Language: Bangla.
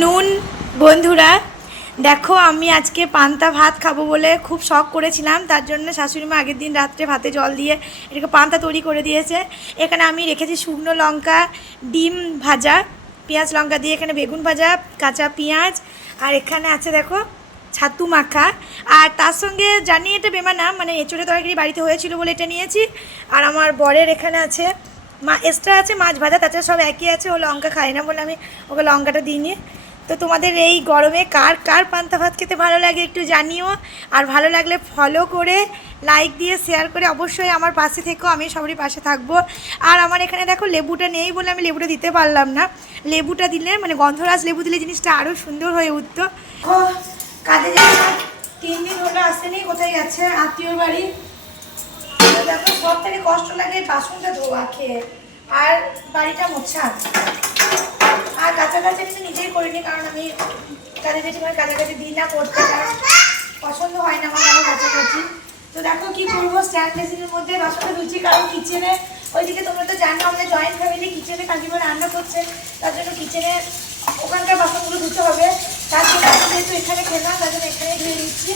নুন বন্ধুরা, দেখো আমি আজকে পান্তা ভাত খাবো বলে খুব শখ করেছিলাম। তার জন্য শাশুড়িমা আগের দিন রাত্রে ভাতে জল দিয়ে এটাকে পান্তা তৈরি করে দিয়েছে। এখানে আমি রেখেছি শুকনো লঙ্কা, ডিম ভাজা, পেঁয়াজ লঙ্কা দিয়ে, এখানে বেগুন ভাজা, কাঁচা পেঁয়াজ, আর এখানে আছে দেখো ছাতু মাখা। আর তার সঙ্গে জানি এটা বেমানা, মানে এঁচড়ে তরকারি বাড়িতে হয়েছিল বলে এটা নিয়েছি। আর আমার বরের এখানে আছে এক্সট্রা আছে মাছ ভাজা, তাছাড়া সব একই আছে। ও লঙ্কা খায় না বলে আমি ওকে লঙ্কাটা দিইনি। তো তোমাদের এই গরমে কার কার পান্তা ভাত খেতে ভালো লাগে একটু জানিও। আর ভালো লাগলে ফলো করে, লাইক দিয়ে, শেয়ার করে অবশ্যই আমার পাশে থেকো, আমি সবারই পাশে থাকবো। আর আমার এখানে দেখো লেবুটা নেই বলে আমি লেবুটা দিতে পারলাম না। লেবুটা দিলে, মানে গন্ধরাজ লেবু দিলে জিনিসটা আরও সুন্দর হয়ে উঠতো। কাজে যাওয়া 3 দিন হলো আসেনি, কোথায় গেছে আত্মীয়র বাড়ি। দেখো সব থেকে কষ্ট লাগে বাসনটা ধোয়া খেয়ে আর বাড়িটা মোছা। আর কাছাকাছি কিন্তু নিজেই করিনি, কারণ আমি কাছাকাছি দিই না করতে, কারণ পছন্দ হয় না আমার ভালো কাছাকাছি। তো দেখো কি করবো, স্ট্যান্ড বেসিনের মধ্যে বাসনটা ধুচ্ছি, কারণ কিচেনে ওইদিকে তোমরা তো জানো আমরা জয়েন্ট ফ্যামিলি, কিচেনে কাকিমা রান্না করছে, তার জন্য কিচেনে ওখানকার বাসনগুলো ধুতে হবে। তার জন্য যেহেতু এখানে খেলাম, তার জন্য এখানেই ধুয়ে দিচ্ছি।